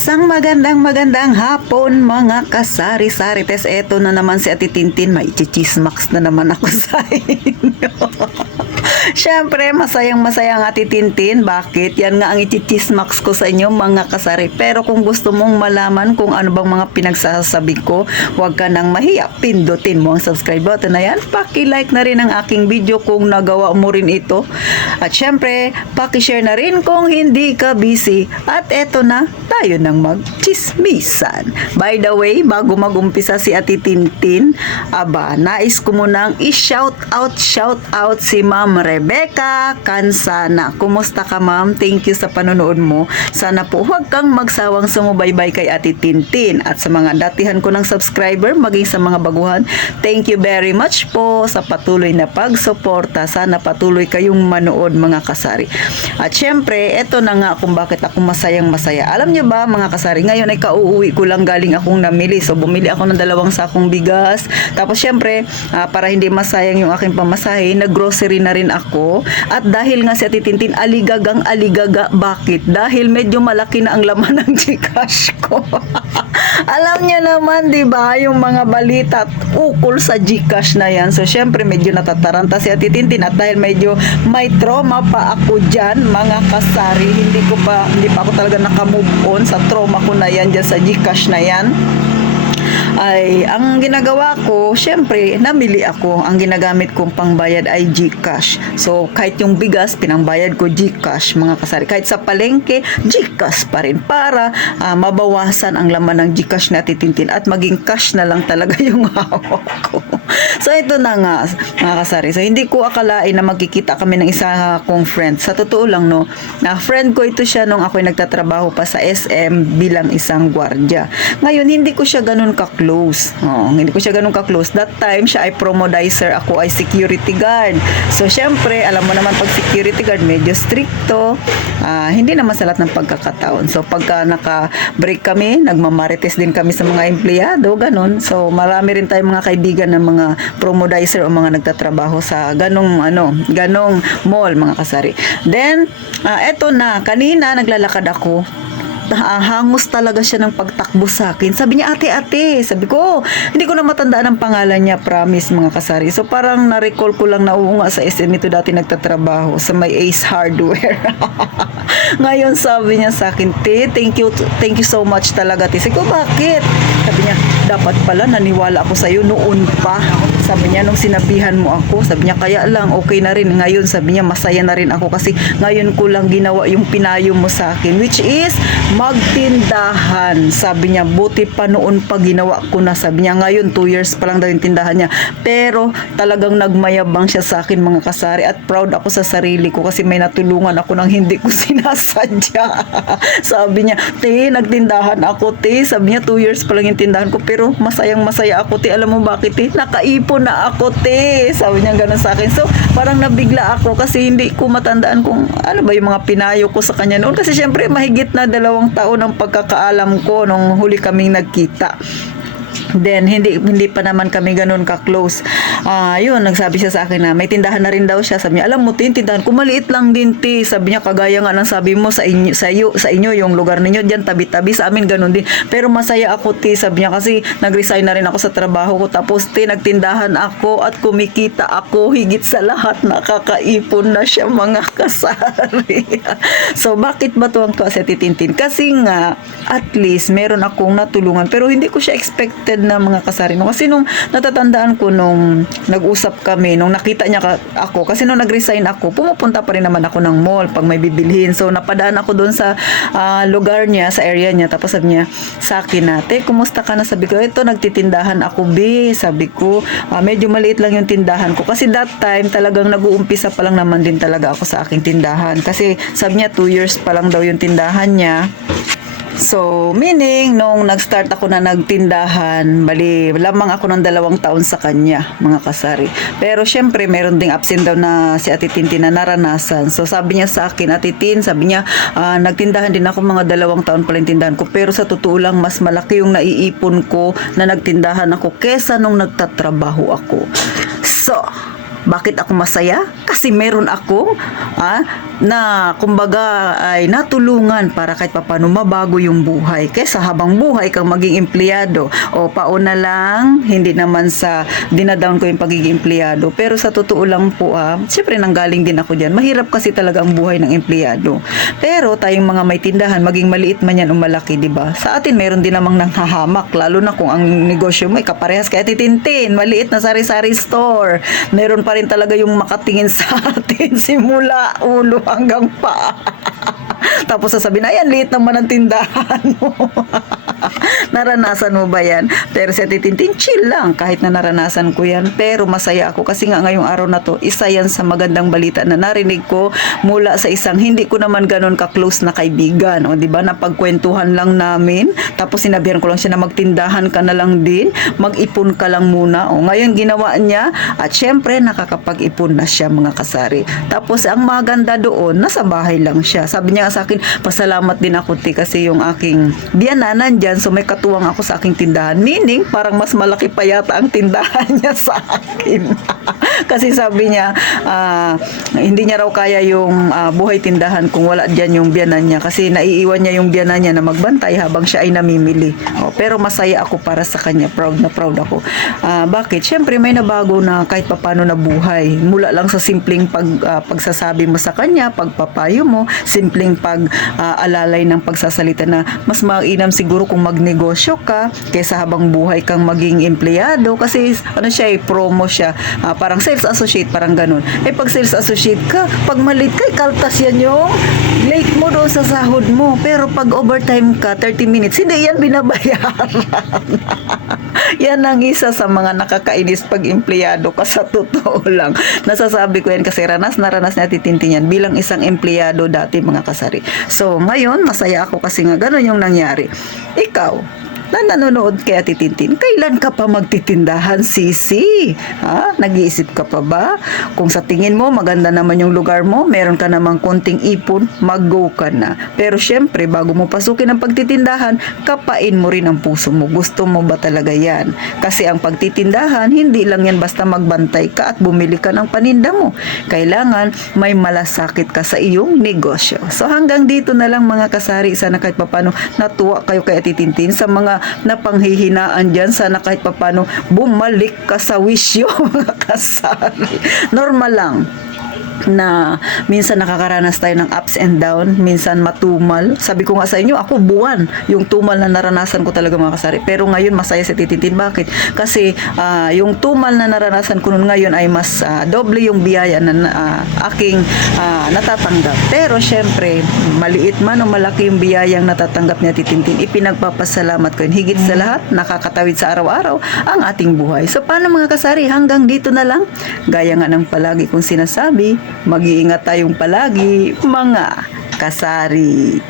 Isang magandang hapon mga kasari-sarites. Eto na naman si Ate Tintin, may chichismax na naman ako sa inyo. Siyempre, masayang-masaya ang Ate Tintin. Bakit? Yan nga ang ichichismax ko sa inyo mga kasari. Pero kung gusto mong malaman kung ano bang mga pinagsasabi ko, huwag ka nang mahiya. Pindutin mo ang subscribe button na yan. Paki-like na rin ang aking video kung nagawa mo rin ito. At siyempre, paki-share na rin kung hindi ka busy. At eto na, tayo nang magchismisan. By the way, bago magumpisa si Ate Tintin, nais ko munang shout out si Ma'am Rebecca Kansana. Kumusta ka, Ma'am? Thank you sa panonood mo. Sana po huwag kang magsawang sumubaybay kay Ate Tintin. At sa mga datihan ko ng subscriber, maging sa mga baguhan, thank you very much po sa patuloy na pagsuporta. Sana patuloy kayong manood mga kasari. At syempre, eto na nga kung bakit ako masayang-masaya. Alam niyo ba mga kasari, ngayon ay kauuwi ko lang, galing akong namili. So bumili ako ng 2 sakong bigas. Tapos syempre, para hindi masayang yung aking pamasahe, naggrocery na rin ako. At dahil nga si Ate Tintin aligagang aligaga, bakit? Dahil medyo malaki na ang laman ng Gcash ko. Alam niyo naman, 'di ba, yung mga balita ukol sa Gcash na yan. So syempre medyo natataranta si Ate Tintin, at dahil medyo may trauma pa ako diyan mga kasari, hindi pa ako talaga naka-move on sa trauma ko na yan dyan sa Gcash na yan. Ay, ang ginagawa ko, syempre, namili ako. Ang ginagamit kong pangbayad ay Gcash. So, kahit yung bigas, pinangbayad ko Gcash, mga kasari. Kahit sa palengke, Gcash pa rin para mabawasan ang laman ng Gcash na titintin at maging cash na lang talaga yung hawak ko. So, ito na nga, mga kasari. So, hindi ko akalain na magkikita kami ng isa kong friend. Sa totoo lang, no, na friend ko ito siya nung ako'y nagtatrabaho pa sa SM bilang isang gwardiya. Ngayon, hindi ko siya ganun ka-close. Hindi ko siya ganun ka-close. That time, siya ay promodizer, ako ay security guard. So, syempre, alam mo naman pag security guard, medyo stricto. Hindi naman sa lahat ng pagkakataon. So, pagka naka-break kami, nagmamarites din kami sa mga empleyado, ganun. So, marami rin tayong mga kaibigan ng mga promodizer o mga nagtatrabaho sa ganong mall, mga kasari. Then, eto na, kanina naglalakad ako. Hangos talaga siya ng pagtakbo sa akin. Sabi niya, ate. Sabi ko, hindi ko na matandaan ang pangalan niya, promise mga kasari. So parang na-recall ko lang na nga sa SM ito dati nagtatrabaho sa may Ace Hardware. Ngayon sabi niya sa akin, thank you so much talaga, Sabi ko, bakit? Sabi niya, dapat pala naniwala ako sa iyo noon pa. Sabi niya, nung sinabihan mo ako, sabi niya, kaya lang, okay na rin. Ngayon, sabi niya, masaya na rin ako kasi ngayon ko lang ginawa yung pinayo mo sa akin, which is magtindahan. Sabi niya, buti pa noon pa ginawa ko na. Sabi niya, ngayon 2 years pa lang daw yung tindahan niya. Pero talagang nagmayabang siya sa akin mga kasari, at proud ako sa sarili ko kasi may natulungan ako nang hindi ko sinasadya. Sabi niya, nagtindahan ako, Sabi niya, 2 years pa lang yung tindahan ko, pero masayang-masaya ako, Alam mo bakit, Nakaipon na ako, Sabi niya gano'n sa akin. So, parang nabigla ako kasi hindi ko matandaan kung ano ba yung mga pinayo ko sa kanya noon. Kasi syempre, mahigit na 2 taon ang pagkakaalam ko nung huli kaming nagkita. Then, hindi pa naman kami ganun ka-close. Yun, nagsabi siya sa akin na may tindahan na rin daw siya. Sabi niya, alam mo, tindahan ko maliit lang din, Sabi niya, kagaya nga ng sabi mo sa inyo, yung lugar ninyo, diyan tabi-tabi, sa amin ganun din. Pero masaya ako, Sabi niya, kasi nag-resign na rin ako sa trabaho ko. Tapos, nagtindahan ako at kumikita ako. Higit sa lahat, nakakaipon na siya, mga kasari. So, bakit ba tuwang-tuwa si Ate Tintin? Kasi nga, at least, meron akong natulungan. Pero hindi ko siya expected na mga kasari. Kasi nung natatandaan ko nung nag-usap kami, nung nakita niya ako, kasi nung nag-resign ako, pumupunta pa rin naman ako ng mall pag may bibilhin. So, napadaan ako doon sa lugar niya, sa area niya. Tapos sabi niya sa akin, kumusta ka na? Sabi ko, ito, nagtitindahan ako, Sabi ko, medyo maliit lang yung tindahan ko. Kasi that time, talagang nag-uumpisa pa lang naman din talaga ako sa aking tindahan. Kasi sabi niya, 2 years pa lang daw yung tindahan niya. So, meaning, nung nag-start ako na nagtindahan, bali, lamang ako ng 2 taon sa kanya, mga kasari. Pero, syempre, meron ding ups and down na si Ate Tintin na naranasan. So, sabi niya sa akin, Ate Tin, sabi niya, nagtindahan din ako mga 2 taon pala yung tindahan ko. Pero, sa totoo lang, mas malaki yung naiipon ko na nagtindahan ako kesa nung nagtatrabaho ako. So, Bakit ako masaya? Kasi meron akong na kumbaga ay natulungan para kahit papaano mabago yung buhay. Kesa habang buhay kang maging empleyado o pauna lang, hindi naman sa dinadown ko yung pagiging empleyado. Pero sa totoo lang po, siyempre nanggaling din ako dyan. Mahirap kasi talaga ang buhay ng empleyado. Pero tayong mga may tindahan, maging maliit man yan o malaki, di ba? Sa atin meron din namang nanghahamak, lalo na kung ang negosyo mo ay kaparehas kaya titintin, maliit na sari-sari store. Meron pa rin talaga yung makatingin sa atin simula ulo hanggang paa. Tapos sasabihin, ayan, liit naman ang tindahan mo. Naranasan mo ba yan? Pero sa titintin, chill lang kahit na naranasan ko yan. Pero masaya ako kasi nga ngayong araw na to, isa yan sa magandang balita na narinig ko mula sa isang hindi ko naman ganun ka-close na kaibigan. O diba, napagkwentuhan lang namin. Tapos sinabihan ko lang siya na magtindahan ka na lang din. Mag-ipon ka lang muna. O ngayon ginawa niya at syempre nakakapag-ipon na siya mga kasari. Tapos ang maganda doon, nasa bahay lang siya. Sabi niya sa akin, pasalamat din ako kasi yung aking biyanan nandyan, so may katuwang ako sa aking tindahan. Meaning, parang mas malaki pa yata ang tindahan niya sa akin. Kasi sabi niya, hindi niya raw kaya yung buhay tindahan kung wala dyan yung biyanan niya. Kasi naiiwan niya yung biyanan niya na magbantay habang siya ay namimili. Pero masaya ako para sa kanya. Proud na proud ako. Bakit? Siyempre, may nabago na kahit papano na buhay. Mula lang sa simpleng pagsasabi mo sa kanya, pagpapayo mo, simpleng pag-alalay ng pagsasalita na mas mainam siguro kung magnegosyo ka kaysa habang buhay kang maging empleyado. Kasi siya promo siya. Parang sales associate, parang ganun. Pag sales associate ka, pag malit ka, kaltas yan yung late mo doon sa sahod mo. Pero pag overtime ka, 30 minutes, hindi yan binabayaran. Yan ang isa sa mga nakakainis pag empleyado ka, sa totoo lang. Nasasabi ko yan kasi ranas na titintin yan bilang isang empleyado dati mga kasari. So, ngayon, masaya ako kasi nga ganun yung nangyari. Ikaw, na nanonood kay Ate Tintin, kailan ka pa magtitindahan, sisi? Nag-iisip ka pa ba? Kung sa tingin mo, maganda naman yung lugar mo, meron ka namang konting ipon, mag-go ka na. Pero syempre, bago mo pasukin ang pagtitindahan, kapain mo rin ang puso mo. Gusto mo ba talaga yan? Kasi ang pagtitindahan, hindi lang yan basta magbantay ka at bumili ka ng paninda mo. Kailangan may malasakit ka sa iyong negosyo. So hanggang dito na lang mga kasari, sana kahit papano natuwa kayo kay Ate Tintin sa mga napanghihinaan dyan. Sana kahit papano bumalik ka sa wisyo mga kasari. Normal lang na minsan nakakaranas tayo ng ups and down, minsan matumal. Sabi ko nga sa inyo, ako buwan yung tumal na naranasan ko talaga mga kasari. Pero ngayon masaya si Titintin. Bakit? Kasi yung tumal na naranasan ko noon ngayon ay mas doble yung biyaya na aking natatanggap. Pero syempre, maliit man o malaki yung biyayang natatanggap niya Titintin, ipinagpapasalamat ko yun. Higit sa lahat, nakakatawid sa araw-araw ang ating buhay. So paano mga kasari? Hanggang dito na lang. Gaya nga ng palagi kong sinasabi, mag-iingat tayong palagi, mga kasari.